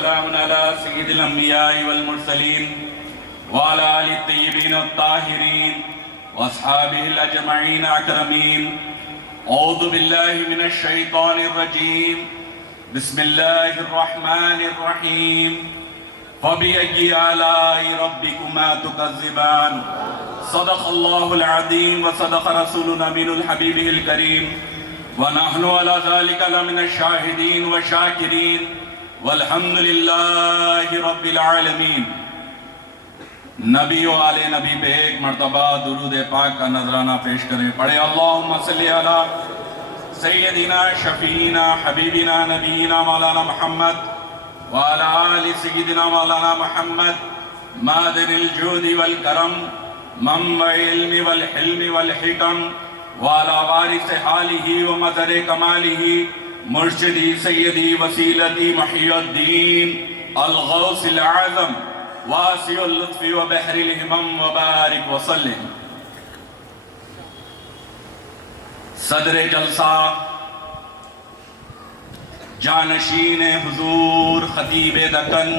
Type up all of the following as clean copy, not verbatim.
وسلام على سيد الأنبياء والمرسلين وعلى آل الطيبين الطاهرين وأصحابه الأجمعين أكرمين. أعوذ بالله من الشيطان الرجيم. بسم الله الرحمن الرحيم. فبأي آلاء ربكما تكذبان. صدق الله العظيم وصدق رسولنا من الحبيب الكريم ونحن على ذلك لمن الشاهدين والشاكرين والحمد لله رب العالمین. نبی و آل نبی پہ ایک مرتبہ درود پاک کا نذرانہ پیش کریں. پڑھے اللہم صلی علی سیدنا شفیعنا حبیبنا نبینا مولانا محمد وعلى آل سيدنا مولانا محمد مادن الجود والكرم منبع العلم والحلم والحكم وعلى وارث حاله ومظهر كماله مرشدي سيدي وسيلتي محي الدين الغوث الأعظم واسع اللطف وبحر الهمم وبارك وسلم. صدر جلسہ جانشین حضور خطیب دکن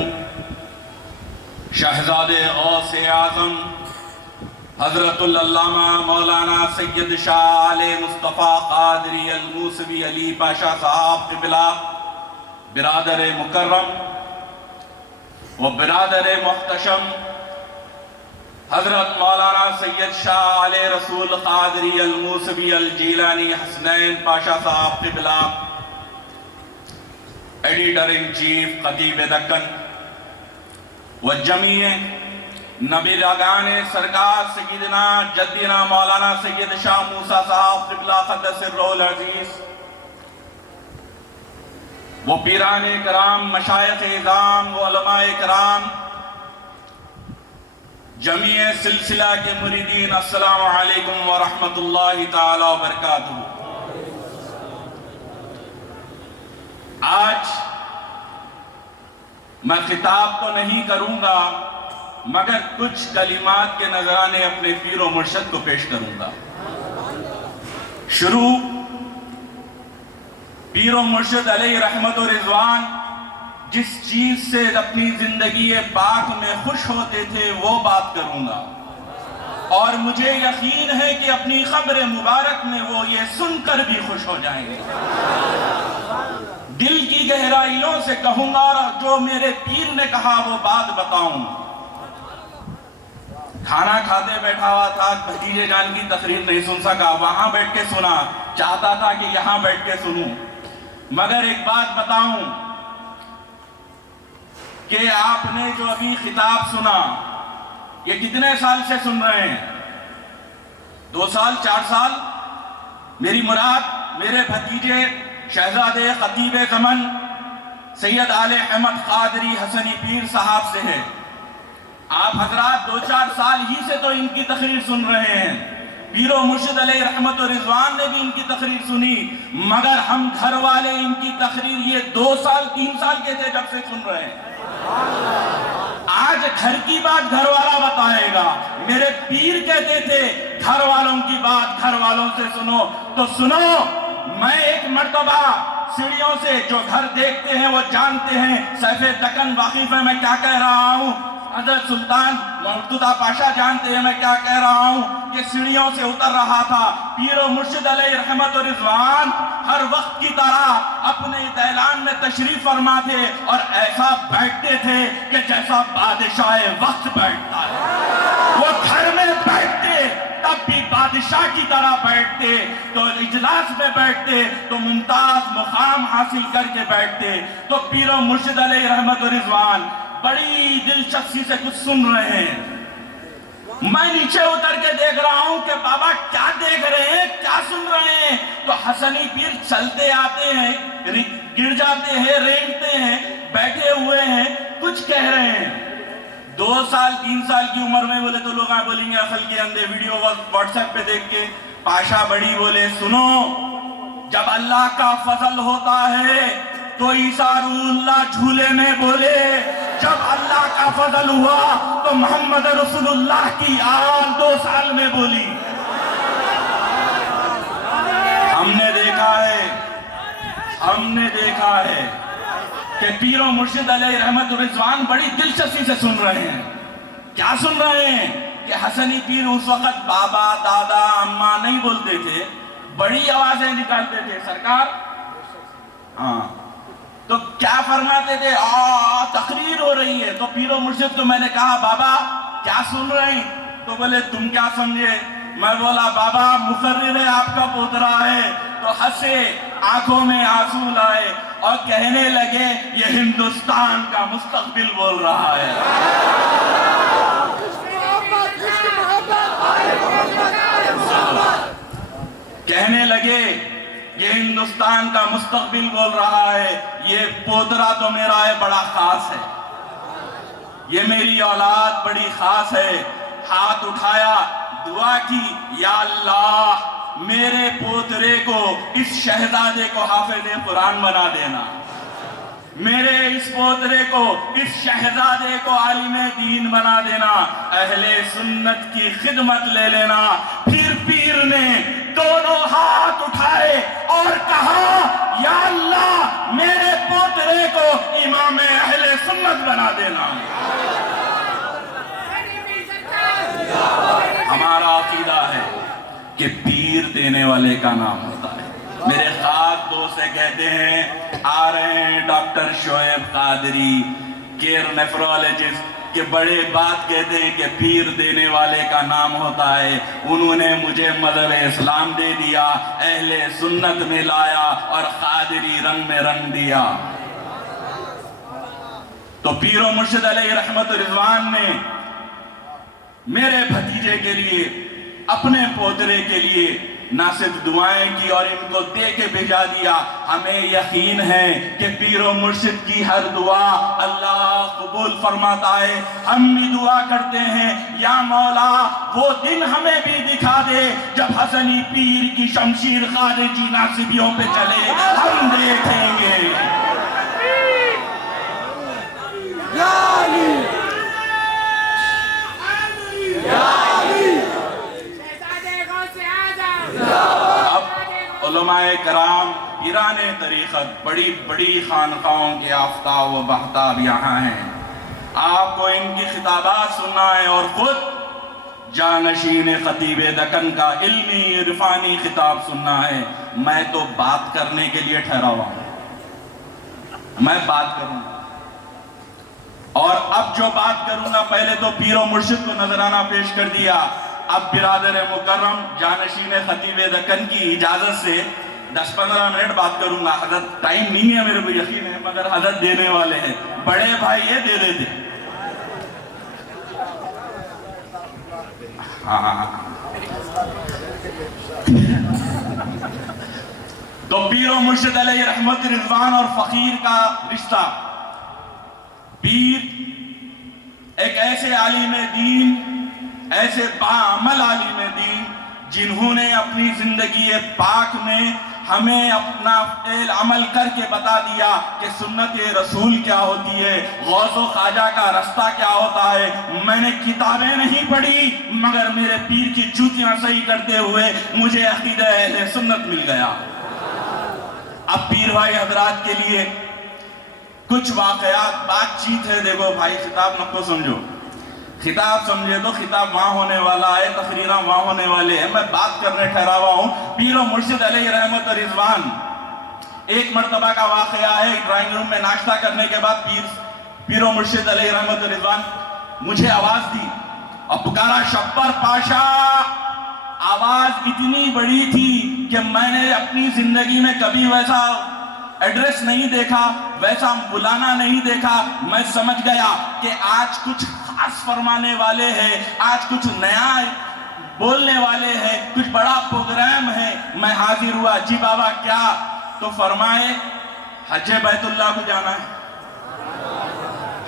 شہزاد غوث اعظم حضرت العلامہ مولانا سید شاہ آل مصطفیٰ قادری الموسوی علی پاشا صاحب قبلہ، برادر مکرم و برادر محتشم حضرت مولانا سید شاہ آل رسول قادری الموسوی الجیلانی حسنین پاشا صاحب قبلہ، ایڈیٹر ان چیف خطیب دکن و جمیع نبیرگان سرکار سیدنا جدینا مولانا سید شاہ موسیٰ صاحب قبلہ قدس الروح العزیز وہ پیران کرام، مشایخ اعظام و علماء کرام، جمیع سلسلہ کے مریدین، السلام علیکم ورحمت اللہ تعالی وبرکاتہ. آج میں خطاب تو نہیں کروں گا مگر کچھ کلمات کے نذرانے اپنے پیر و مرشد کو پیش کروں گا. شروع پیر و مرشد علیہ رحمت و رضوان جس چیز سے اپنی زندگی پاک میں خوش ہوتے تھے وہ بات کروں گا، اور مجھے یقین ہے کہ اپنی قبر مبارک میں وہ یہ سن کر بھی خوش ہو جائیں گے. دل کی گہرائیوں سے کہوں گا اور جو میرے پیر نے کہا وہ بات بتاؤں. کھانا کھاتے بیٹھا ہوا تھا، بھتیجے جان کی تقریر نہیں سن سکا، وہاں بیٹھ کے سنا، چاہتا تھا کہ یہاں بیٹھ کے سنوں. مگر ایک بات بتاؤں کہ آپ نے جو ابھی خطاب سنا یہ کتنے سال سے سن رہے ہیں؟ 2 سال 4 سال؟ میری مراد میرے بھتیجے شہزادے خطیب زمن سید آل احمد قادری حسنی پیر صاحب سے ہے. آپ حضرات 2-4 سال ہی سے تو ان کی تقریر سن رہے ہیں. پیر و مرشد علیہ رحمت و رضوان نے بھی ان کی تقریر سنی، مگر ہم گھر والے ان کی تقریر یہ 2 سال 3 سال کے تھے جب سے سن رہے ہیں. آج گھر کی بات گھر والا بتائے گا. میرے پیر کہتے تھے گھر والوں کی بات گھر والوں سے سنو، تو سنو. میں ایک مرتبہ سیڑھیوں سے جو گھر دیکھتے ہیں وہ جانتے ہیں سیف دکن واقف ہے میں کیا کہہ رہا ہوں. حضرت سلطان مرتضی پاشا جانتے ہیں میں کیا کہہ رہا ہوں کہ سیڑھیوں سے اتر رہا تھا. پیر و مرشد علیہ رحمت و رضوان ہر وقت کی طرح اپنے اعلان میں تشریف فرما تھے اور ایسا بیٹھتے تھے کہ جیسا بادشاہ وقت بیٹھتا ہے. وہ گھر میں بیٹھتے تب بھی بادشاہ کی طرح بیٹھتے، تو اجلاس میں بیٹھتے تو ممتاز مقام حاصل کر کے بیٹھتے. تو پیر و مرشد علیہ رحمت و رضوان بڑی دلچسپی سے کچھ سن رہے ہیں. میں نیچے اتر کے دیکھ رہا ہوں کہ بابا کیا دیکھ رہے ہیں، کیا سن رہے ہیں؟ تو حسنی پیر چلتے آتے ہیں، گر جاتے ہیں، رینگتے ہیں، بیٹھے ہوئے ہیں، کچھ کہہ رہے ہیں. 2 سال 3 سال کی عمر میں بولے تو لوگ بولیں گے عقل کے اندھے. ویڈیو واٹس ایپ پہ دیکھ کے پاشا بڑی بولے سنو، جب اللہ کا فضل ہوتا ہے تو عیسیٰ روح اللہ جھولے میں بولے، جب اللہ کا فضل ہوا تو محمد رسول اللہ کی آل 2 سال میں بولی. ہم نے دیکھا ہے کہ پیر و مرشد علیہ رحمت الرضوان بڑی دلچسپی سے سن رہے ہیں. کیا سن رہے ہیں؟ کہ حسنی پیر اس وقت بابا دادا اماں نہیں بولتے تھے، بڑی آوازیں نکالتے تھے. سرکار ہاں تو کیا فرماتے تھے؟ تقریر ہو رہی ہے. تو پیر و مرشد کو میں نے کہا بابا کیا سن رہے ہیں؟ تو بولے تم کیا سمجھے؟ میں بولا بابا مقرر ہے آپ کا پوترا ہے. تو ہنسے، آنکھوں میں آنسو لائے اور کہنے لگے یہ ہندوستان کا مستقبل بول رہا ہے. کہنے لگے یہ ہندوستان کا مستقبل بول رہا ہے. یہ پوترا تو میرا ہے بڑا خاص ہے، یہ میری اولاد بڑی خاص ہے. ہاتھ اٹھایا، دعا کی، یا اللہ میرے پوترے کو، اس شہزادے کو حافظ قرآن بنا دینا، میرے اس پوترے کو، اس شہزادے کو عالم دین بنا دینا، اہل سنت کی خدمت لے لینا. پھر پیر نے دونوں ہاتھ اٹھائے اور کہا یا اللہ میرے پوترے کو امام اہل سنت بنا دینا. ہمارا عقیدہ ہے کہ پیر دینے والے کا نام ہوتا ہے. میرے خاص دوست سے کہتے ہیں، آ رہے ہیں ڈاکٹر شعیب قادری کیئر نیفرولوجسٹ کہ بڑے بات کہتے ہیں کہ پیر دینے والے کا نام ہوتا ہے. انہوں نے مجھے مذہب اسلام دے دیا، اہل سنت میں لایا اور قادری رنگ میں رنگ دیا. تو پیر و مرشد علیہ رحمت الرضوان نے میرے بھتیجے کے لیے، اپنے پوترے کے لیے نہ صرف دعائیں کی اور ان کو دے کے بھیجا دیا. ہمیں یقین ہے کہ پیر و مرشد کی ہر دعا اللہ قبول فرماتا ہے. ہم بھی دعا کرتے ہیں یا مولا وہ دن ہمیں بھی دکھا دے جب حسنی پیر کی شمشیر خارجی ناصبیوں پہ چلے، ہم دیکھیں گے. علماء کرام پیران طریقت بڑی بڑی خانقاہوں کے آفتاب و بہتاب یہاں ہیں. آپ کو ان کی خطابات سننا ہے اور خود جانشین خطیب دکن کا علمی عرفانی خطاب سننا ہے. میں تو بات کرنے کے لیے ٹھہرا ہوا ہوں، میں بات کروں گا. اور اب جو بات کروں گا پہلے تو پیر و مرشد کو نذرانہ پیش کر دیا. اب برادر مکرم جانشین خطیب دکن کی اجازت سے 10-15 منٹ بات کروں گا. حضرت ٹائم نہیں ہے میرے کو یقین ہے، مگر حضرت دینے والے ہیں. بڑے بھائی یہ دے دیتے. تو پیر و مرشد علیہ رحمت رضوان اور فقیر کا رشتہ. پیر ایک ایسے عالم دین، ایسے باعمل عالم دین جنہوں نے اپنی زندگی پاک میں ہمیں اپنا عمل کر کے بتا دیا کہ سنت رسول کیا ہوتی ہے، غوث و خواجہ کا رستہ کیا ہوتا ہے. میں نے کتابیں نہیں پڑھی مگر میرے پیر کی جوتیاں صحیح کرتے ہوئے مجھے عقیدہ اہل سنت مل گیا. اب پیر بھائی حضرات کے لیے کچھ واقعات، بات چیت ہے. دیکھو بھائی خطاب نہ سمجھو، خطاب سمجھے تو خطاب وہاں ہونے والا ہے، تقریرہ وہاں ہونے والے ہیں. میں بات کرنے ٹھہرا ہوا ہوں. پیر و مرشد علیہ رحمت رضوان، ایک مرتبہ کا واقعہ ہے. ڈرائنگ روم میں ناشتہ کرنے کے بعد پیر و مرشد علیہ رحمت رضوان مجھے آواز دی اور پکارا شبر پاشا. آواز اتنی بڑی تھی کہ میں نے اپنی زندگی میں کبھی ویسا ایڈریس نہیں دیکھا، ویسا بلانا نہیں دیکھا. میں سمجھ گیا کہ آج کچھ خاص فرمانے والے ہیں، آج کچھ نیا بولنے والے ہیں، کچھ بڑا پروگرام ہے. میں حاضر ہوا. جی بابا کیا؟ تو فرمائے حج بیت اللہ کو جانا ہے،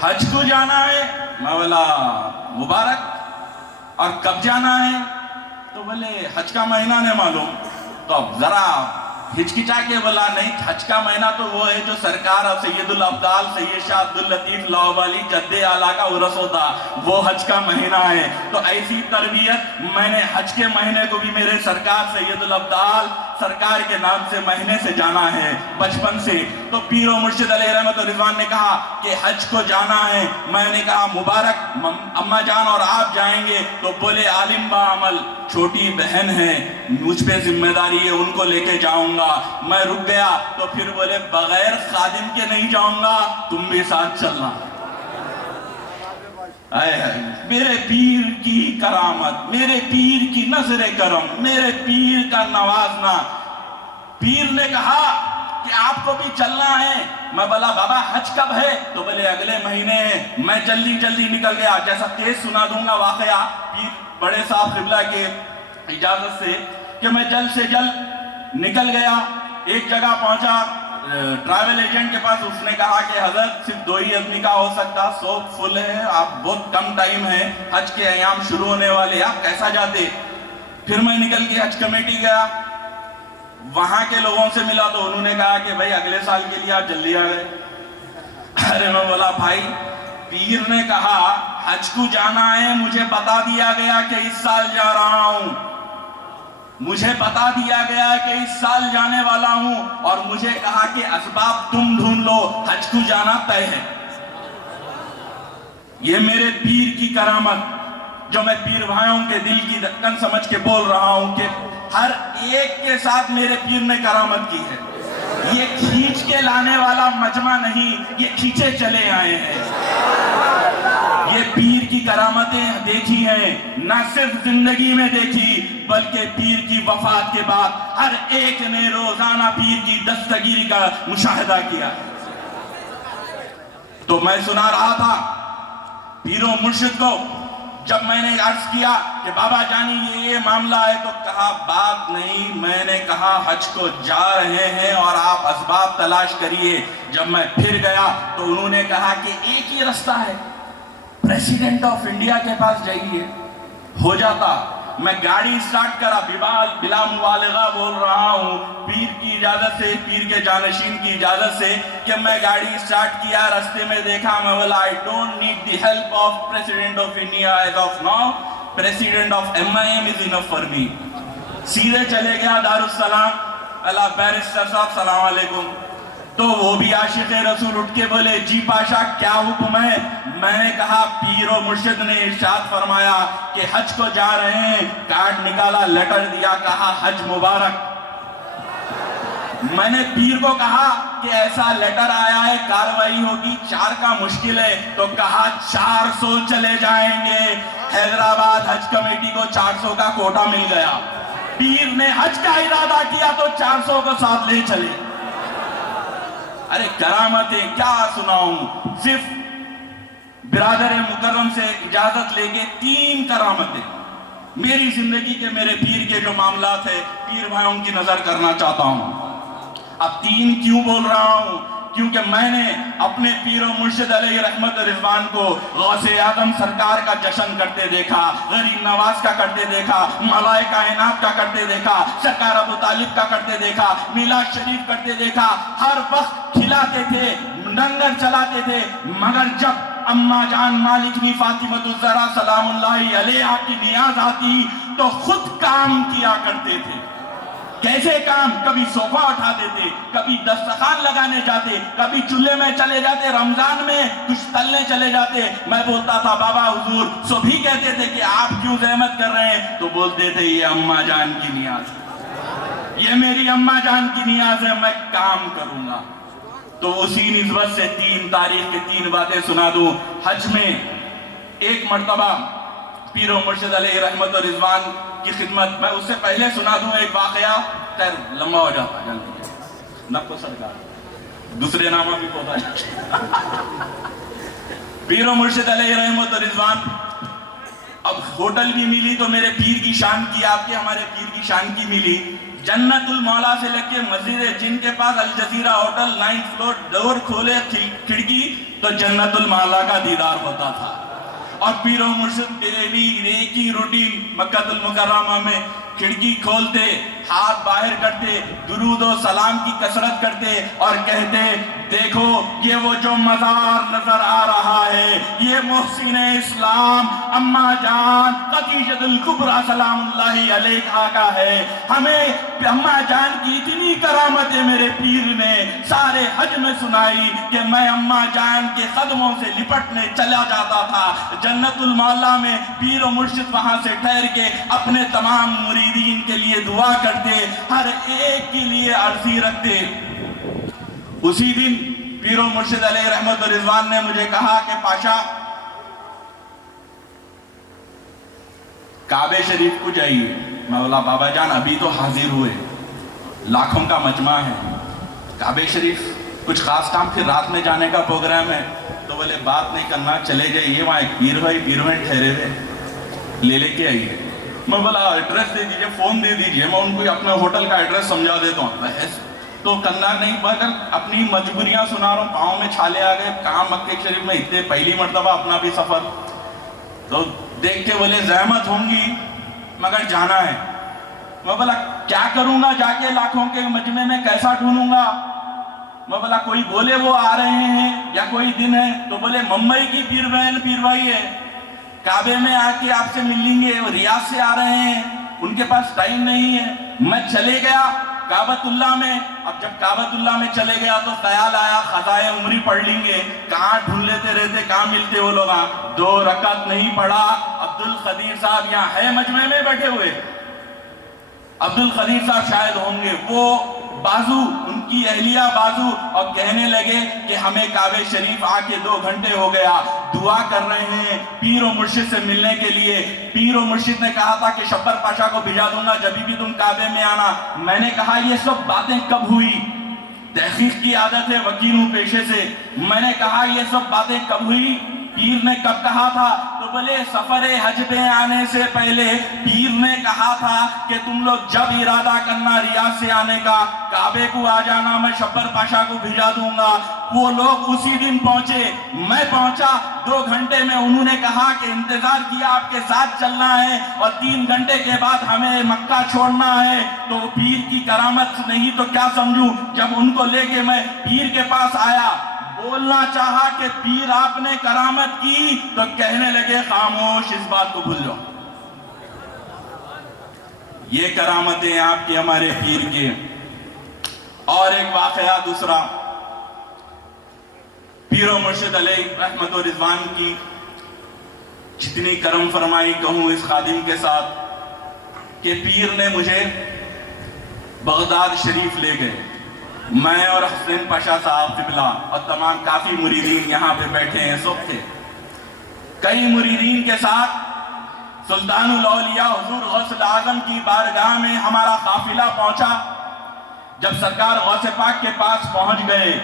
حج کو جانا ہے. میں بولا مبارک، اور کب جانا ہے؟ تو بولے حج کا مہینہ نہیں معلوم. تو اب ذرا ہچکچا کے بولا نہیں، حج کا مہینہ تو وہ ہے جو سرکار سید الابدال سید شاہ عبد اللطیف لاہوری جد اعلیٰ کا عرس ہوتا، وہ حج کا مہینہ ہے. تو ایسی تربیت میں نے حج کے مہینے کو بھی میرے سرکار سید الابدال سرکار کے نام سے مہینے سے جانا ہے بچپن سے. تو پیر و مرشد علیہ رحمت و رضوان نے کہا کہ حج کو جانا ہے. میں نے کہا مبارک اماں جان اور آپ جائیں گے؟ تو بولے عالم با عمل، چھوٹی بہن ہے، مجھ پہ ذمہ داری ہے، ان کو لے کے جاؤں گا. میں رک گیا تو پھر بولے بغیر خادم کے نہیں جاؤں گا، تم بھی ساتھ چلنا. میرے پیر کی کرامت، میرے پیر کی نظر کرم، میرے پیر کا نوازنا. پیر نے کہا کہ آپ کو بھی چلنا ہے. میں بولا بابا حج کب ہے؟ تو بولے اگلے مہینے ہے. میں جلدی جلدی نکل گیا. جیسا تیز سنا دوں گا واقعہ پیر بڑے صاحب قبلہ کے اجازت سے کہ میں جلد سے جلد نکل گیا. ایک جگہ پہنچا ٹریول ایجنٹ کے پاس. اس نے کہا کہ حضرت صرف 2 ہی آدمی کا ہو سکتا، سوق فل ہے، آپ بہت کم ٹائم ہے، حج کے ایام شروع ہونے والے، آپ کیسا جاتے؟ پھر میں نکل کے حج کمیٹی گیا. وہاں کے لوگوں سے ملا تو انہوں نے کہا کہ بھائی اگلے سال کے لیے آپ جلدی آ گئے. ارے میں بولا بھائی پیر نے کہا حج کو جانا ہے، مجھے بتا دیا گیا کہ اس سال جا رہا ہوں، مجھے بتا دیا گیا کہ اس سال جانے والا ہوں، اور مجھے کہا کہ اسباب تم ڈھونڈ لو، حج کو جانا طے ہے. یہ میرے پیر کی کرامت جو میں پیر بھائیوں کے دل کی دھڑکن سمجھ کے بول رہا ہوں کہ ہر ایک کے ساتھ میرے پیر نے کرامت کی ہے. یہ کھینچ کے لانے والا مجمع نہیں، یہ کھینچے چلے آئے ہیں. یہ پیر کی کرامتیں دیکھی ہیں، نہ صرف زندگی میں دیکھی بلکہ پیر کی وفات کے بعد ہر ایک نے روزانہ پیر کی دستگیری کا مشاہدہ کیا. تو میں سنا رہا تھا پیر و مرشد کو، جب میں نے عرض کیا کہ بابا جانی یہ معاملہ ہے تو کہا بات نہیں، میں نے کہا حج کو جا رہے ہیں اور آپ اسباب تلاش کریے. جب میں پھر گیا تو انہوں نے کہا کہ ایک ہی رستہ ہے، پریسیڈنٹ آف انڈیا کے پاس جائیے، ہو جاتا. میں گاڑی سٹارٹ کرا، بلا مبالغہ بول رہا ہوں، پیر کی اجازت سے، پیر کے جانشین کی اجازت سے کہ میں گاڑی سٹارٹ کیا. رستے میں دیکھا، میں بولا I don't need the help of President of India as of now, President of MIM is enough for me. سیدھے چلے گیا دارالسلام. اللہ بیرسٹر صاحب سلام علیکم. تو وہ بھی عاشق رسول اٹھ کے بولے جی پاشا کیا حکم ہے؟ میں نے کہا پیر و مرشد نے ارشاد فرمایا کہ حج کو جا رہے ہیں. کارڈ نکالا، لیٹر دیا، کہا حج مبارک. میں نے پیر کو کہا کہ ایسا لیٹر آیا ہے، کاروائی ہوگی، 4 کا مشکل ہے. تو کہا 400 چلے جائیں گے. حیدرآباد حج کمیٹی کو 400 کا کوٹا مل گیا. پیر نے حج کا ارادہ کیا تو 400 کو ساتھ لے چلے. ارے کرامتیں کیا سناؤں. صرف برادر مکرم سے اجازت لے کے 3 کرامتیں میری زندگی کے، میرے پیر کے جو معاملات ہیں، پیر بھائیوں کی نظر کرنا چاہتا ہوں. اب 3 کیوں بول رہا ہوں؟ کیونکہ میں نے اپنے پیر و مرشد علیہ رحمت رضوان کو غوث اعظم سرکار کا جشن کرتے دیکھا، غریب نواز کا کرتے دیکھا، مولائے کائنات کا کرتے دیکھا، سرکار ابو طالب کا کرتے دیکھا، میلاد شریف کرتے دیکھا. ہر وقت کھلاتے تھے، لنگر چلاتے تھے، مگر جب اماں جان مالکنی فاطمۃ الزہرا سلام اللہ علیہا کی نیاز آتی تو خود کام کیا کرتے تھے. کیسے کام؟ کبھی صوفہ اٹھا دیتے، کبھی دسترخوان لگانے جاتے، کبھی چولہے میں چلے جاتے، رمضان میں کچھ تلنے چلے جاتے. میں بولتا تھا بابا حضور صبح کہتے تھے کہ آپ کیوں زحمت کر رہے ہیں؟ تو بولتے تھے یہ اماں جان کی نیاز ہے، یہ میری اماں جان کی نیاز ہے، میں کام کروں گا. تو اسی نسبت سے 3 تاریخ کے 3 باتیں سنا دوں. حج میں ایک مرتبہ پیر و مرشد علیہ رحمت و رضوان کی خدمت، میں اس سے پہلے سنا دوں ایک واقعہ، خیر لمبا ہو جاتا جلدی نقو سرکار دوسرے نامہ بھی پوتا ہے. پیر و مرشد علیہ رحمت و رضوان اب ہوٹل بھی ملی تو میرے پیر کی شان کی، آپ کے ہمارے پیر کی شان کی ملی. جنت المولا سے لے کے مسجد جن کے پاس الجزیرہ ہوٹل 9th فلور، ڈور کھولے کھڑکی تو جنت المولا کا دیدار ہوتا تھا. اور پیر و مرشد ایک ہی روٹین، مکہ المکرمہ میں کھڑکی کھولتے ہاتھ باہر کرتے, درود و سلام کی کثرت کرتے اور کہتے دیکھو یہ وہ جو مزار نظر آ رہا ہے یہ محسن اسلام اماں جان خدیجہ الکبریٰ سلام اللہ علیہا کا ہے. ہمیں اماں جان کی اتنی کرامتیں میرے پیر نے سارے حج میں سنائی کہ میں اماں جان کے قدموں سے لپٹنے چلا جاتا تھا. جنت المعلا میں پیر و مرشد وہاں سے ٹھہر کے اپنے تمام مریدین کے لیے دعا کرتے, ہر ایک کے لیے عرضی رکھتے. اسی دن پیر و مرشد علیہ رحمت و رضوان نے مجھے کہا کہ پاشا کعبہ شریف کو جائیے. میں بولا بابا جان ابھی تو حاضر ہوئے, لاکھوں کا مجمع ہے, کعبہ شریف کچھ خاص کام پھر رات میں جانے کا پروگرام ہے. تو بولے بات نہیں کرنا, چلے جائیے, وہاں ایک پیر بھائی ٹھہرے ہوئے, لے کے آئیے. میں بولا ایڈریس دے دیجئے, فون دے دیجئے, میں ان کو اپنا ہوٹل کا ایڈریس سمجھا دیتا ہوں. بحث تو کرنا نہیں, مگر اپنی مجبوریاں سنا رہا ہوں. پاؤں میں چھالے آ گئے, کہاں مکہ شریف میں اتنے پہلی مرتبہ اپنا بھی سفر. تو دیکھ کے بولے زحمت ہوں گی مگر جانا ہے. میں بولا کیا کروں گا جا کے لاکھوں کے مجمع میں, کیسا ڈھونڈوں گا. میں بولا کوئی بولے وہ آ رہے ہیں یا کوئی دن ہے. تو بولے ممبئی کی پیر بہن پیر بھائی ہے, کعبے میں آ کے آپ سے مل لیں گے, وہ ریاض سے آ رہے ہیں, ان کے پاس ٹائم نہیں ہے. میں چلے گیا کعبۃ اللہ میں. اب جب کعبۃ اللہ میں چلے گیا تو خیال آیا قضائے عمری پڑھ لیں گے, کہاں ڈھونڈ لیتے رہتے, کہاں ملتے وہ لوگ. 2 رکعت نہیں پڑھا. عبد القدیر صاحب یہاں ہے مجمع میں بیٹھے ہوئے, عبد القدیر صاحب شاید ہوں گے, وہ بازو ان کی اہلیہ بازو, اور کہنے لگے کہ ہمیں کعبہ شریف آ کے 2 گھنٹے ہو گیا, دعا کر رہے ہیں پیر و مرشد سے ملنے کے لیے. پیر و مرشد نے کہا تھا کہ شبر پاشا کو بھیجا دوں گا جبھی بھی تم کعبے میں آنا. میں نے کہا یہ سب باتیں کب ہوئی, تحقیق کی عادت ہے, وکیل ہوں پیشے سے. میں نے کہا یہ سب باتیں کب ہوئی, پیر نے کب کہا تھا. تو بولے سفر حج پہ آنے سے پہلے پیر نے کہا تھا کہ تم لوگ جب ارادہ کرنا ریاض سے آنے کا, کعبے کو آ جانا, میں شبر پاشا کو بھیجا دوں گا. وہ لوگ اسی دن پہنچے, میں پہنچا. 2 گھنٹے میں انہوں نے کہا کہ انتظار کیا آپ کے ساتھ چلنا ہے, اور 3 گھنٹے کے بعد ہمیں مکہ چھوڑنا ہے. تو پیر کی کرامت نہیں تو کیا سمجھوں. جب ان کو لے کے میں پیر کے پاس آیا, بولنا چاہا کہ پیر آپ نے کرامت کی, تو کہنے لگے خاموش, اس بات کو بھول جاؤ. یہ کرامتیں آپ کے ہمارے پیر کے. اور ایک واقعہ دوسرا, پیر و مرشد علیہ رحمت و رضوان کی جتنی کرم فرمائی کہوں اس خادم کے ساتھ, کہ پیر نے مجھے بغداد شریف لے گئے. میں اور حسین پاشا صاحب قبلہ اور تمام کافی مریدین یہاں پہ بیٹھے ہیں, سب تھے. کئی مریدین کے ساتھ سلطان الاولیاء حضور غوث الاعظم کی بارگاہ میں ہمارا قافلہ پہنچا. جب سرکار غوث پاک کے پاس پہنچ گئے,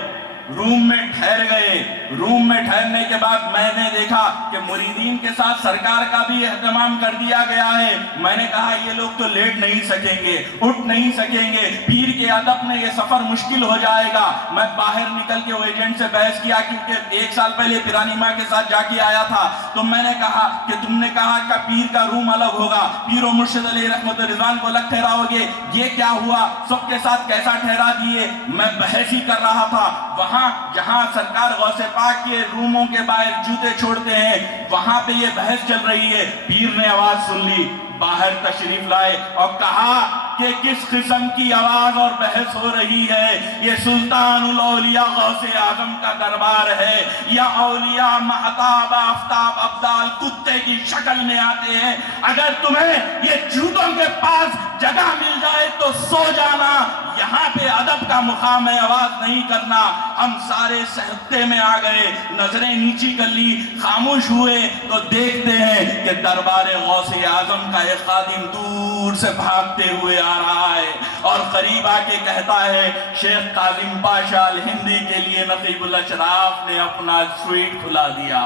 روم میں ٹھہر گئے. روم میں ٹھہرنے کے بعد میں نے دیکھا کہ مریدین کے ساتھ سرکار کا بھی اہتمام کر دیا گیا ہے. میں نے کہا یہ لوگ تو لیٹ نہیں سکیں گے, اٹھ نہیں سکیں گے, پیر کے ادب میں یہ سفر مشکل ہو جائے گا. میں باہر نکل کے وہ ایجنٹ سے بحث کیا, کیونکہ 1 سال پہلے پیرانی ماں کے ساتھ جا کے آیا تھا. تو میں نے کہا کہ تم نے کہا کہ پیر کا روم الگ ہوگا, پیر و مرشد علیہ رحمت رضوان کو الگ ٹھہراؤ گے, یہ کیا ہوا, سب کے ساتھ کیسا ٹھہرا دیے. میں بحث ہی کر رہا تھا. وہاں جہاں سرکار غوث پاک کے روموں کے باہر جوتے چھوڑتے ہیں, وہاں پہ یہ بحث چل رہی ہے. پیر نے آواز سن لی, باہر تشریف لائے اور کہا کہ کس قسم کی آواز اور بحث ہو رہی ہے, یہ سلطان الاولیاء غوث اعظم کا دربار ہے, یا اولیاء مہتاب آفتاب ابدال کتے کی شکل میں آتے ہیں. اگر تمہیں یہ جوتوں کے پاس جگہ مل جائے تو سو جانا, یہاں پہ ادب کا مقام ہے, آواز نہیں کرنا. ہم سارے سہتے میں آ گئے, نظریں نیچی کر لی, خاموش ہوئے تو دیکھتے ہیں کہ دربار غوث اعظم کا ایک خادم دور سے بھاگتے ہوئے آ رہا ہے, اور قریب آ کے کہتا ہے شیخ قاسم پاشا الہندی کے لیے نقیب الاشراف نے اپنا سویٹ کھلا دیا.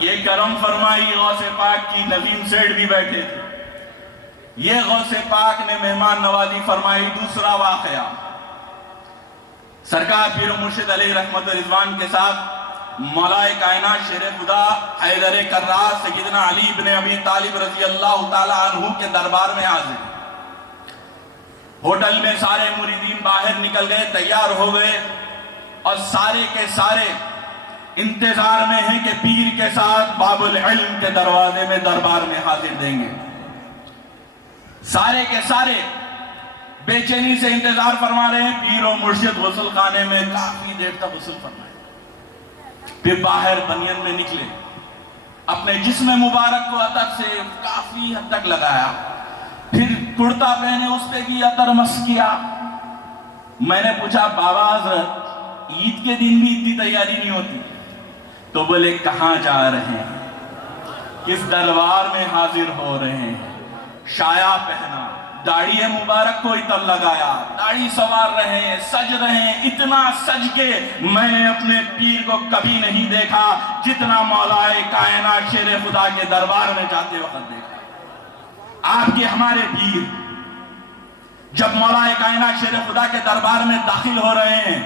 یہ کرم فرمائی غوث پاک کی. نویم سیٹھ بھی بیٹھے تھے. یہ غوث پاک نے مہمان نوازی فرمائی. دوسرا واقعہ, سرکار پیر و مرشد علیہ رحمت رضوان کے ساتھ مولائے کائنات شیر خدا حیدر کرار سیدنا علی بن ابی طالب رضی اللہ تعالی عنہ کے دربار میں حاضر. ہوٹل میں سارے مریدین باہر نکل گئے، تیار ہو گئے، اور سارے کے سارے انتظار میں ہیں کہ پیر کے ساتھ باب العلم کے دروازے میں دربار میں حاضر دیں گے۔ سارے کے سارے بے چینی سے انتظار فرما رہے ہیں۔ پیر و مرشد غسل خانے میں کافی دیر تک غسل فرمائے، پھر باہر بنین میں نکلے، اپنے جسم مبارک کو عطر سے کافی حد تک لگایا، پھر کرتا پہنے، اس پہ بھی عطر مس کیا۔ میں نے پوچھا بابا حضرت عید کے دن بھی اتنی تیاری نہیں ہوتی؟ تو بولے کہاں جا رہے ہیں، کس دربار میں حاضر ہو رہے ہیں۔ شایا پہنا، داڑھی مبارک کو عطر لگایا، داڑھی سوار رہے ہیں، سج رہے ہیں، اتنا سج کے میں نے اپنے پیر کو کبھی نہیں دیکھا جتنا مولا کائنات شیر خدا کے دربار میں جاتے وقت دیکھا۔ آپ کے ہمارے پیر جب مولا کائنات شیر خدا کے دربار میں داخل ہو رہے ہیں،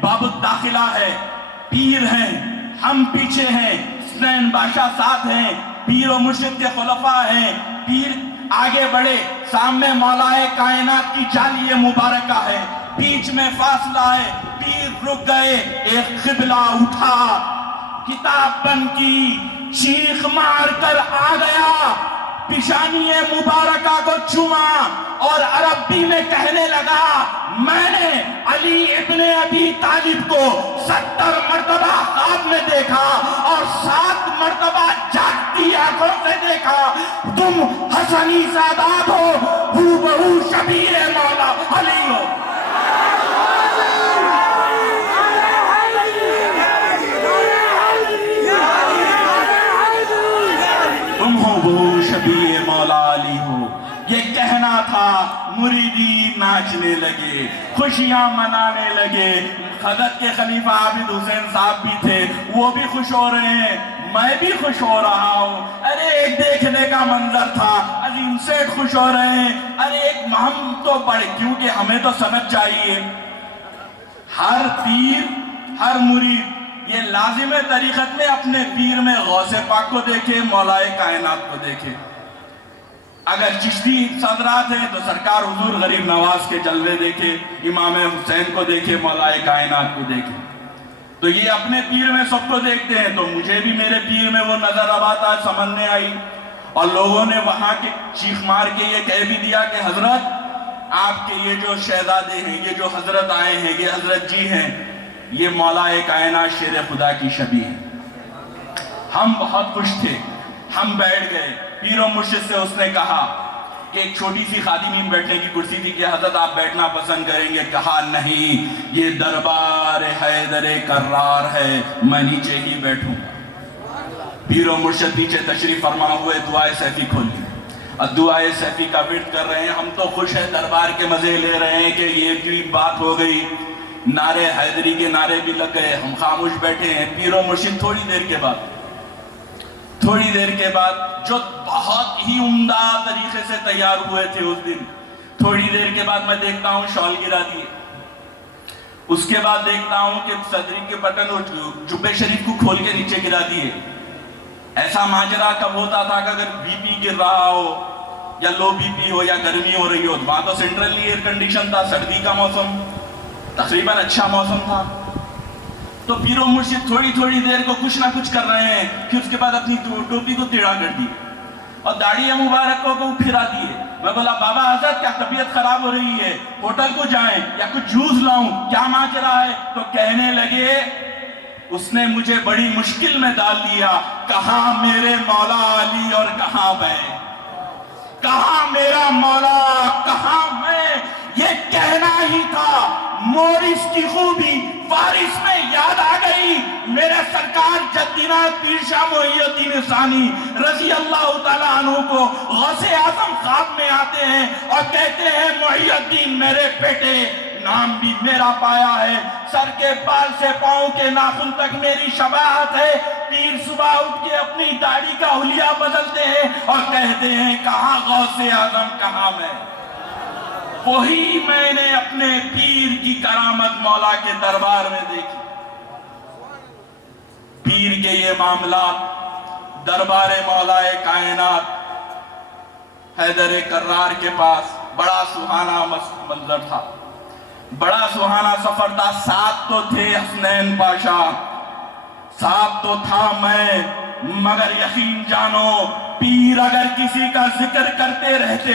باب الداخلہ ہے، پیر ہیں، ہم پیچھے ہیں، حسنین بادشاہ ساتھ ہیں، پیر و مرشد کے خلفاء ہیں، پیر آگے بڑھے، سامنے مولا کائنات کی جالی مبارکہ ہے، بیچ میں فاصلہ ہے، پیر رک گئے، ایک قبلہ اٹھا، کتاب بن کی، چیخ مار کر آ گیا، پیشانی مبارکہ کو چوما اور عربی میں کہنے لگا، میں نے علی ابن ابی طالب کو 70 مرتبہ خواب میں دیکھا اور 7 مرتبہ جاگتی آنکھوں سے دیکھا، تم حسنی سادات ہو، ہو بہو شبیہ مولا علی ہو۔ تم ہو بہو شبیہ مولا علی ہو، یہ کہنا تھا، مریدین ناچنے لگے، خوشیاں منانے لگے۔ حضرت کے خلیفہ عابد حسین صاحب بھی تھے، وہ بھی خوش ہو رہے ہیں، میں بھی خوش ہو رہا ہوں۔ ارے ایک دیکھنے کا منظر تھا، عظیم سیٹھ خوش ہو رہے ہیں، ارے ایک ہم تو بڑے، کیونکہ ہمیں تو سند چاہیے۔ ہر پیر، ہر مرید یہ لازم طریقت میں اپنے پیر میں غوث پاک کو دیکھے، مولا کائنات کو دیکھے۔ اگر چشتی صدرات ہیں تو سرکار حضور غریب نواز کے جلوے دیکھے، امام حسین کو دیکھے، مولا کائنات کو دیکھے۔ تو یہ اپنے پیر میں سب کو دیکھتے ہیں، تو مجھے بھی میرے پیر میں وہ نظر آتا ہے، سمجھنے آئی۔ اور لوگوں نے وہاں کے چیخ مار کے یہ کہہ بھی دیا کہ حضرت آپ کے یہ جو شہزادے ہیں، یہ جو حضرت آئے ہیں، یہ حضرت جی ہیں، یہ مولا کائنات شیر خدا کی شبیہ ہے۔ ہم بہت خوش تھے، ہم بیٹھ گئے۔ پیر و مرشد سے اس نے کہا کہ ایک چھوٹی سی خادمین بیٹھنے کی کرسی تھی کہ حضرت آپ بیٹھنا پسند کریں گے؟ کہا نہیں، یہ دربار حیدر کرار ہے، میں نیچے ہی بیٹھوں گا۔ پیر و مرشد نیچے تشریف فرما ہوئے، دعائے سیفی کھولی، اب دعائے سیفی کا ورد کر رہے ہیں۔ ہم تو خوش ہیں، دربار کے مزے لے رہے ہیں کہ یہ بھی بات ہو گئی، نعرے حیدری کے نعرے بھی لگ گئے، ہم خاموش بیٹھے ہیں۔ پیر و مرشد تھوڑی دیر کے بعد جو بہت ہی عمدہ طریقے سے تیار ہوئے تھے اس دن، تھوڑی دیر کے بعد میں دیکھتا ہوں شال گرا دیے، اس کے بعد دیکھتا ہوں کہ صدری کے بٹن اور جبے شریف کو کھول کے نیچے گرا دیے۔ ایسا ماجرا کب ہوتا تھا کہ اگر بی پی گر رہا ہو یا لو بی پی ہو یا گرمی ہو رہی ہو، وہاں تو سینٹرلی ایئر کنڈیشن تھا، سردی کا موسم تقریباً اچھا موسم تھا، تو پیر و مرشد تھوڑی دیر کو کچھ نہ کچھ کر رہے ہیں، پھر اس کے بعد اپنی ٹوپی کو ٹیڑھا کر دی اور داڑھی مبارک کو پھرا دیے۔ میں بولا بابا حضرت کیا طبیعت خراب ہو رہی ہے، ہوٹل کو جائیں یا کچھ جوس لاؤں، کیا ماجرا ہے؟ تو کہنے لگے اس نے مجھے بڑی مشکل میں ڈال دیا، کہاں میرے مولا علی اور کہاں میں، کہاں میرا مولا کہاں میں، یہ کہنا ہی تھا۔ مورس کی خوبی فارس میں یاد آ گئی، میرے سرکار جدینا پیر شاہ محی الدین ثانی رضی اللہ تعالیٰ عنہ کو غوث اعظم خواب میں آتے ہیں اور کہتے ہیں محی الدین میرے بیٹے، نام بھی میرا پایا ہے، سر کے بال سے پاؤں کے ناخن تک میری شباہت ہے۔ پیر صبح اٹھ کے اپنی داڑھی کا حلیہ بدلتے ہیں اور کہتے ہیں کہاں غوث اعظم کہاں میں۔ وہی میں نے اپنے پیر کی کرامت مولا کے دربار میں دیکھی۔ پیر کے یہ معاملات دربار مولا کائنات حیدر کرار کے پاس بڑا سہانا منظر تھا، بڑا سہانا سفر تھا. ساتھ تو تھے حسنین پاشا، ساتھ تو تھا میں، مگر یقین جانو پیر اگر کسی کا ذکر کرتے رہتے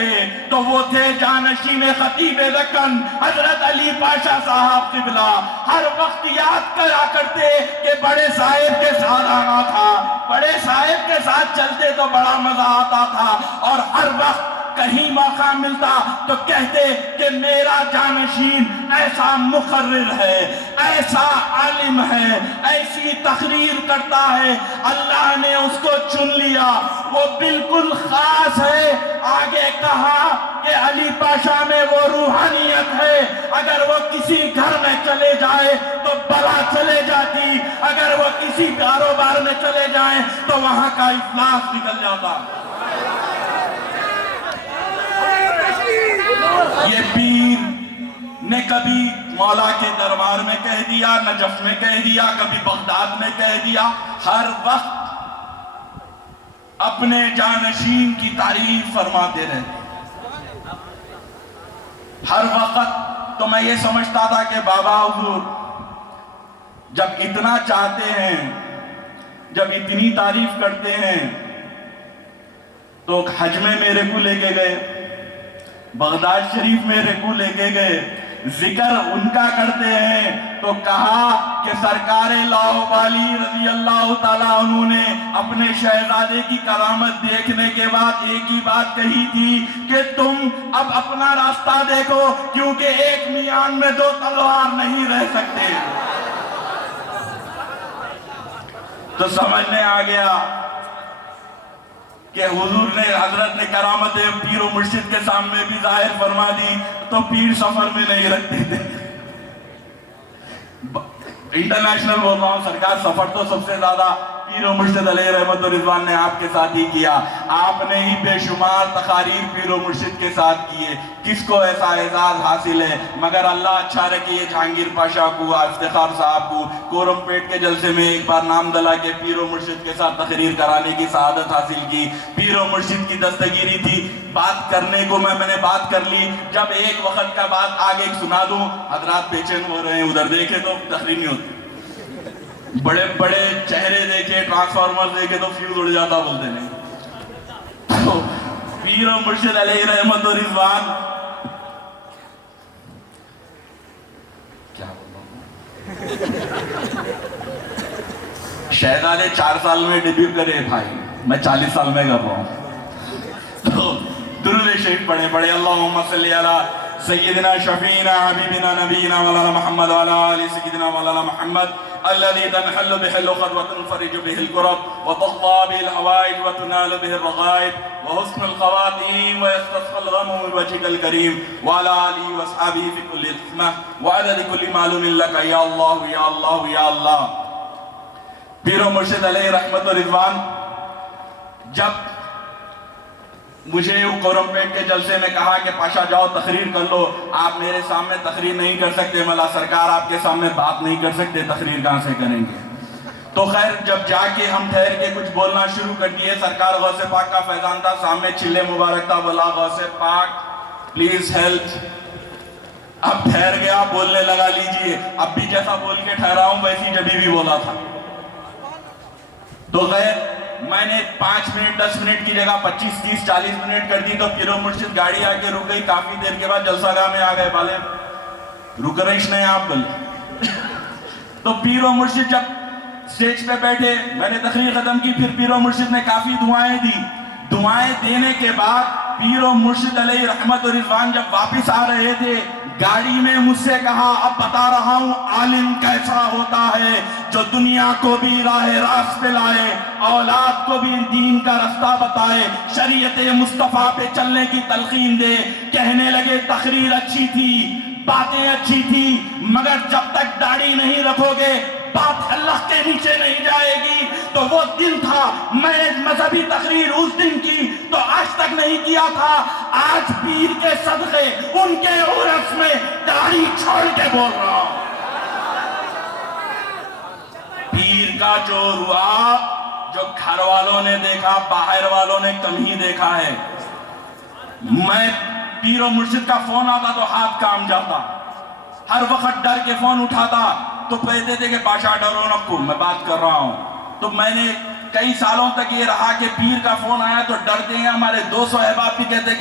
تو وہ تھے جانشین خطیب دکن حضرت علی پاشا صاحب قبلہ. ہر وقت یاد کرا کرتے کہ بڑے صاحب کے ساتھ آنا تھا، بڑے صاحب کے ساتھ چلتے تو بڑا مزہ آتا تھا. اور ہر وقت کہیں موقع ملتا تو کہتے کہ میرا جانشین ایسا مقرر ہے، ایسا عالم ہے، ایسی تقریر کرتا ہے، اللہ نے اس کو چن لیا، وہ بالکل خاص ہے. آگے کہا کہ علی پاشا میں وہ روحانیت ہے، اگر وہ کسی گھر میں چلے جائے تو بلا چلے جاتی، اگر وہ کسی کاروبار میں چلے جائیں تو وہاں کا افلاس نکل جاتا. یہ پیر نے کبھی مولا کے دربار میں کہہ دیا، نجف میں کہہ دیا، کبھی بغداد میں کہہ دیا. ہر وقت اپنے جانشین کی تعریف فرماتے رہتے. ہر وقت تو میں یہ سمجھتا تھا کہ بابا حضور جب اتنا چاہتے ہیں، جب اتنی تعریف کرتے ہیں تو حج میں میرے کو لے کے گئے، بغداد شریف میرے کو لے کے گئے، ذکر ان کا کرتے ہیں تو کہا کہ سرکار لاہوبالی رضی اللہ تعالیٰ عنہ نے اپنے شہزادے کی کرامت دیکھنے کے بعد ایک ہی بات کہی تھی کہ تم اب اپنا راستہ دیکھو، کیونکہ ایک میان میں دو تلوار نہیں رہ سکتے. تو سمجھ میں آ گیا کہ حضور نے، حضرت نے کرامت پیر و مرشد کے سامنے بھی ظاہر فرما دی تو پیر سفر میں نہیں رکھتے تھے. انٹرنیشنل بول رہا ہوں، سرکار سفر تو سب سے زیادہ پیر و مرشد علیہ رحمت و رضوان نے آپ کے ساتھ ہی کیا. آپ نے ہی بے شمار تقاریر پیر و مرشد کے ساتھ کیے. کس کو ایسا اعزاز حاصل ہے مگر اللہ اچھا رکھے یہ جہانگیر پاشا کو، افتخار صاحب کو کورم پیٹ کے جلسے میں ایک بار نام دلا کے پیر و مرشد کے ساتھ تقریر کرانے کی سعادت حاصل کی. پیر و مرشد کی دستگیری تھی، بات کرنے کو میں نے بات کر لی. جب ایک وقت کا بات آگے سنا دوں، حضرات بے چین ہو رہے ہیں، ادھر دیکھے تو تقریر نہیں ہوتی. بڑے بڑے چہرے دیکھے، ٹرانسفارمر دیکھے تو فیوز اڑ جاتا بولتے ہیں. تو پیر و مرشد علیہ رحمت و رضوان کیا شہزادے 4 سال میں ڈیبیو کرے بھائی، میں 40 سال میں کر رہا ہوں. تو درود شریف پڑھے اللہم صلی علی سیدنا شفینا حبیبنا نبینا مولانا محمد وعلی آل سیدنا مولانا محمد الذي تنحل به اللغة وتنفرج به الكرب وتقضى به الحوائج وتنال به الرغائب وحسن الخواتيم ويستسقى الغم بوجهك الكريم وعلى آله واصحابه في كل الحكمة وعدد كل معلوم لك يا الله يا الله يا الله. پیر و مرشد علیہ رحمت و رضوان جب مجھے کورم پیٹ کے جلسے میں کہا کہ پاشا جاؤ تقریر کر لو، آپ میرے سامنے تقریر نہیں کر سکتے، ملا سرکار آپ کے سامنے بات نہیں کر سکتے، تقریر کہاں سے کریں گے. تو خیر جب جا کے ہم ٹھہر کے کچھ بولنا شروع کر دیے، سرکار غوث پاک کا فیضان تھا، سامنے چلے مبارک تھا، بولا غوث پاک پلیز ہیلپ. اب ٹھہر گیا، بولنے لگا. لیجئے اب بھی جیسا بول کے ٹھہرا ہوں ویسی جبھی بھی بولا تھا. تو خیر میں نے 5 منٹ 10 منٹ کی جگہ 25 30 40 منٹ کر دی. تو پیر و مرشد گاڑی آ کے رک گئی. کافی دیر کے بعد جلسہ گاہ میں آ گئے، بالے رک رہیش نہیں آپ بل. تو پیر و مرشد جب سٹیج پہ بیٹھے، میں نے تقریر ختم کی، پھر پیر و مرشد نے کافی دعائیں دی. دعائیں دینے کے بعد پیر و مرشد علیہ رحمت و رضوان جب واپس آ رہے تھے، گاڑی میں مجھ سے کہا اب بتا رہا ہوں عالم کیسا ہوتا ہے، جو دنیا کو بھی راہ راست پہ لائے، اولاد کو بھی دین کا رستہ بتائے، شریعت مصطفیٰ پہ چلنے کی تلقین دے. کہنے لگے تقریر اچھی تھی، باتیں اچھی تھی، مگر جب تک داڑھی نہیں رکھو گے بات اللہ کے نیچے نہیں جائے گی. تو وہ دن تھا، میں مذہبی تقریر اس دن کی تو آج تک نہیں کیا تھا. آج پیر کے صدقے ان کے عرس میں داڑھی چھوڑ کے بول رہا ہوں. پیر کا جو روا، جو گھر والوں نے دیکھا باہر والوں نے کم ہی دیکھا ہے. میں پیر و مرشد کا فون آتا تو ہاتھ کام جاتا، ہر وقت ڈر کے فون اٹھاتا تو کہتے تھے کہ بادشاہ ڈرو نکو میں بات کر رہا ہوں۔ تو میں نے کئی سالوں تک یہ رہا کہ پیر کا فون آیا تو ڈرتے ہیں، ہمارے دوست و احباب بھی کہتے ہیں کہ